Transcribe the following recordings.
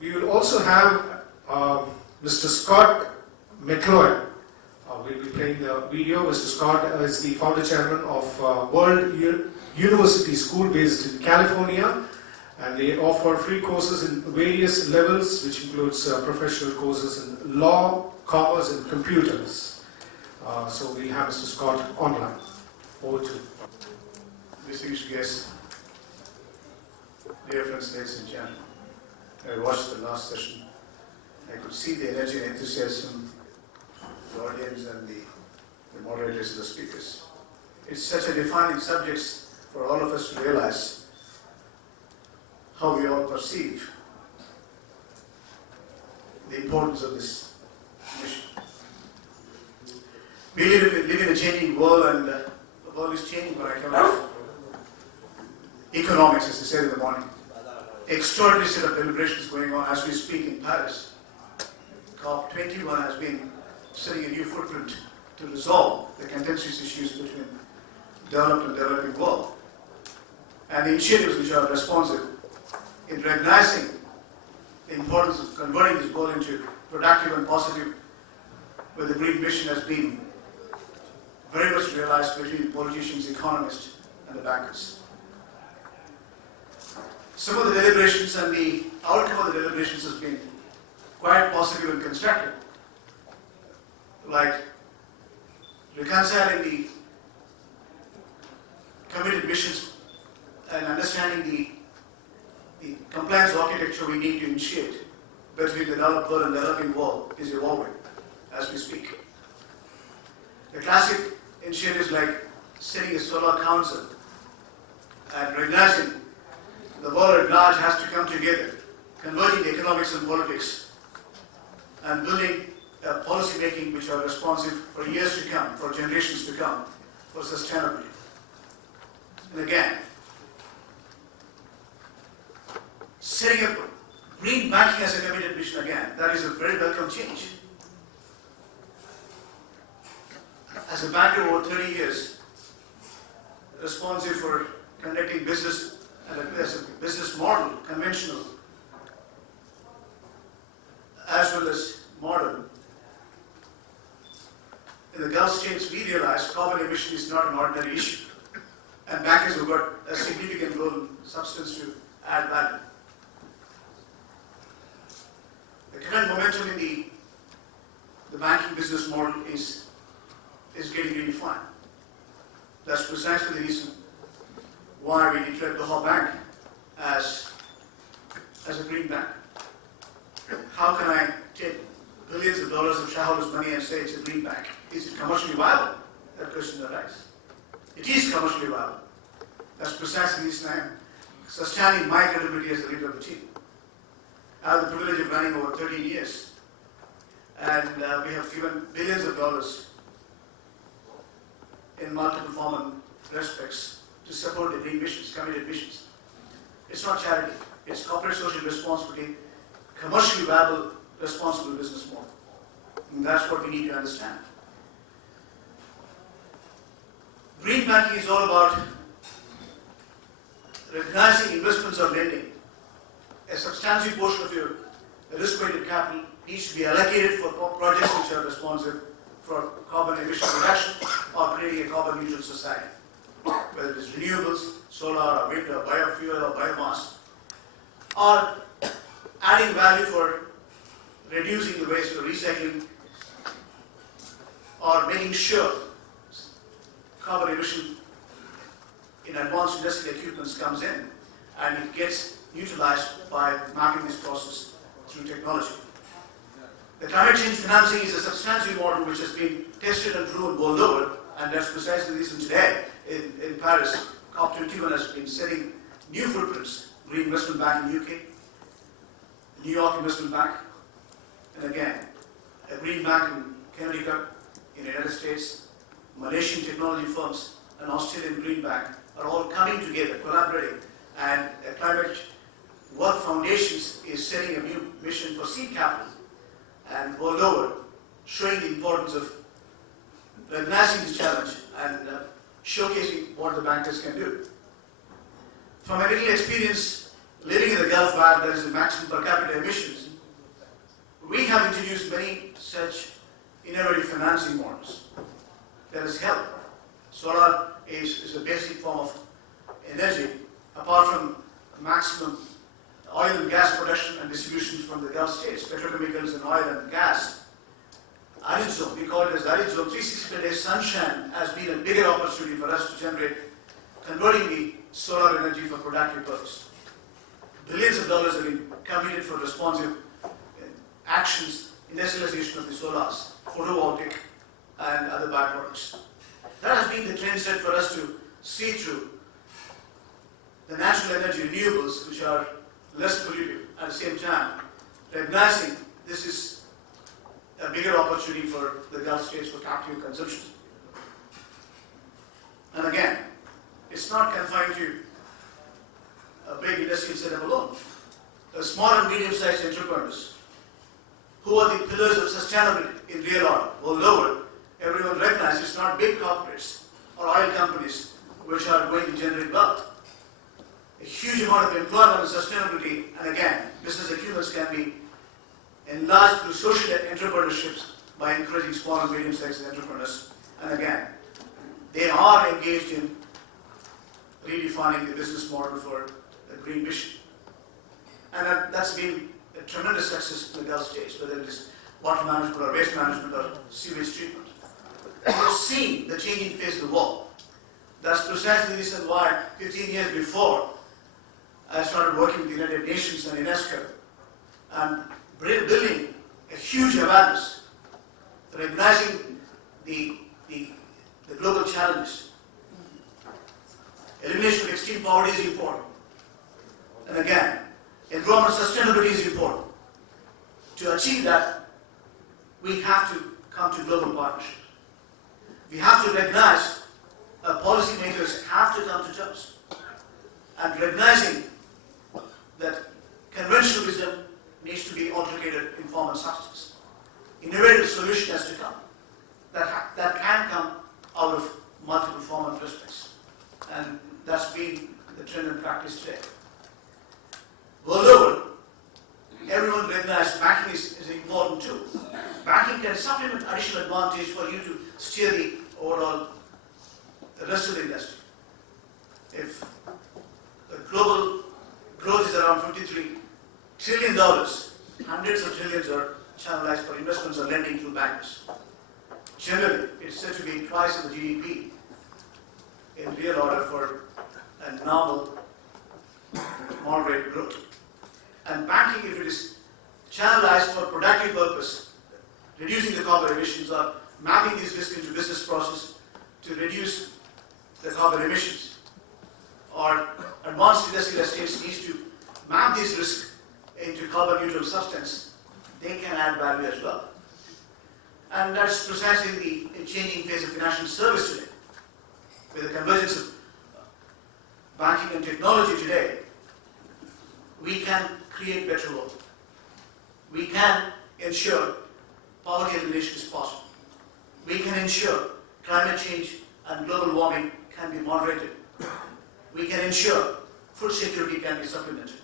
We will also have Mr. Scott McLeod. We'll be playing the video. Mr. Scott is the founder chairman of World University School based in California, and they offer free courses in various levels, which includes professional courses in law, commerce, and computers. So we have Mr. Scott online. Over to you. Distinguished guests, dear friends, ladies and gentlemen, I watched the last session. I could see the energy and enthusiasm of the audience and the moderators and the speakers. It's such a defining subject for all of us to realize how we all perceive the importance of this mission. We live in a changing world, and the world is changing when I come out. Economics, as I said in the morning. Extraordinary set of deliberations going on as we speak in Paris. COP21 has been setting a new footprint to resolve the contentious issues between developed and developing world. And the initiatives which are responsive in recognizing the importance of converting this world into productive and positive, where the green mission has been very much realized between politicians, economists, and the bankers. Some of the deliberations and the outcome of the deliberations has been quite positive and constructive, like reconciling the committed missions and understanding the compliance architecture we need to initiate between the developed world and the developing world is evolving as we speak. The classic initiatives like setting a solar council and recognizing the world at large has to come together, converging the economics and politics, and building a policy making which are responsive for years to come, for generations to come, for sustainability. And again, setting up green banking as a committed mission again, that is a very welcome change. As a banker over 30 years, responsive for conducting business and as a business model, conventional, as well as modern. In the Gulf states, we realize carbon emission is not an ordinary issue, and bankers have got a significant role in substance to add value. The current momentum in the banking business model is getting redefined. That's precisely the reason why we declared the whole bank as a green bank. How can I take billions of dollars of shareholders' money and say it's a green bank? Is it commercially viable? That question arises. It is commercially viable. That's precisely the reason I am sustaining my credibility as the leader of the team. I have the privilege of running over 13 years, and we have given billions of dollars in multiple forms and respects to support the green missions, committed missions. It's not charity, it's corporate social responsibility, commercially viable, responsible business model. And that's what we need to understand. Green banking is all about recognizing investments or lending. A substantial portion of your risk-weighted capital needs to be allocated for projects which are responsive for carbon emission reduction or creating a carbon neutral society. Whether it is renewables, solar or wind or biofuel or biomass, or adding value for reducing the waste or recycling, or making sure carbon emission in advanced industrial equipments comes in and it gets utilized by mapping this process through technology. The climate change financing is a substantial model which has been tested and proven world over, and that's precisely the reason today in Paris, COP21 has been setting new footprints. Green Investment Bank in UK, New York Investment Bank, and again, a green bank in Connecticut, in the United States, Malaysian technology firms, and Australian Green Bank are all coming together, collaborating, and Climate Work Foundations is setting a new mission for seed capital, and world over, showing the importance of recognizing this challenge and showcasing what the bankers can do. From my little experience living in the Gulf where there is a maximum per capita emissions, we have introduced many such innovative financing models. There is help. Solar is a basic form of energy. Apart from maximum oil and gas production and distribution from the Gulf states, petrochemicals and oil and gas, arid zone, we call it as arid zone, 365 days sunshine has been a bigger opportunity for us to generate, converting the solar energy for productive purpose. Billions of dollars have been committed for responsive actions, industrialization of the solars, photovoltaic and other byproducts. That has been the trend set for us to see through the natural energy renewables, which are less pollutive at the same time, recognizing this is a bigger opportunity for the Gulf states for captive consumption. And again, it's not confined to a big industrial setup alone. The small and medium-sized entrepreneurs, who are the pillars of sustainability in real order, or lower, everyone recognizes it's not big corporates or oil companies which are going to generate wealth. A huge amount of employment and sustainability, and again, business acumen can be enlarged through social entrepreneurships by encouraging small and medium-sized entrepreneurs. And again, they are engaged in redefining the business model for the green mission. And that's been a tremendous success in the Gulf states, whether it is water management or waste management or sewage treatment. We're seeing the changing face of the world. That's precisely the reason why 15 years before I started working with the United Nations and UNESCO and building a huge awareness, recognizing the global challenges. Elimination of extreme poverty is important. And again, environmental sustainability is important. To achieve that, we have to come to global partnership. We have to recognize policymakers have to come to terms. And recognizing that conventional wisdom needs to be alternated in form and substance. Innovative solution has to come. That can come out of multiple form and prospects. And that's been the trend and practice today. World over, everyone recognizes banking is an important tool. Banking can supplement additional advantage for you to steer the overall rest of the industry. If the global growth is around $53 trillion, hundreds of trillions are channelized for investments or lending through banks. Generally, it's said to be twice of the GDP in real order for a normal, moderate growth. And banking, if it is channelized for productive purpose, reducing the carbon emissions or mapping these risks into business process to reduce the carbon emissions, or advanced industrial estates needs to map these risks into carbon neutral substance, they can add value as well. And that's precisely the changing phase of financial service today. With the convergence of banking and technology today, we can create better world. We can ensure poverty elimination is possible. We can ensure climate change and global warming can be moderated. We can ensure food security can be supplemented.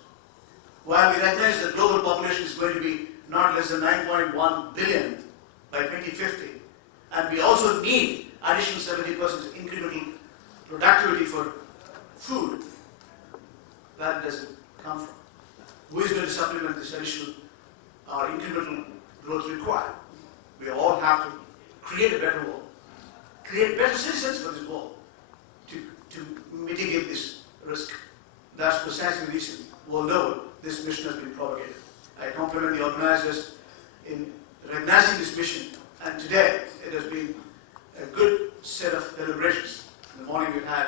While we recognize that global population is going to be not less than 9.1 billion by 2050, and we also need additional 70% incremental productivity for food, that doesn't come from. Who is going to supplement this additional incremental growth required? We all have to create a better world, create better citizens for this world to mitigate this risk. That's precisely the reason, world over, this mission has been propagated. I compliment the organizers in recognizing this mission, and today it has been a good set of deliberations. In the morning we had,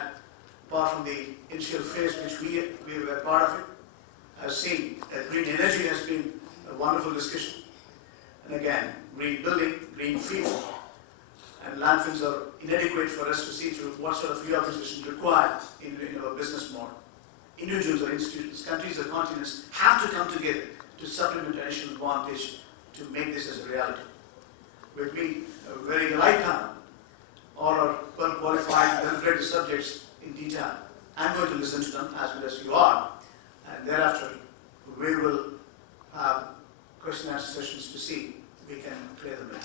apart from the initial phase which we were part of it, I've seen that green energy has been a wonderful discussion. And again, green building, green field, and landfills are inadequate for us to see through what sort of reorganization is required in our business model. Individuals or institutions, countries or continents have to come together to supplement additional advantage to make this as a reality. With me, a very light time, all are well qualified to deliberate the subjects in detail. I'm going to listen to them as well as you are, and thereafter we will have question and answer sessions to see we can clear them in.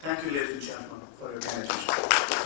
Thank you, ladies and gentlemen, for your kind attention.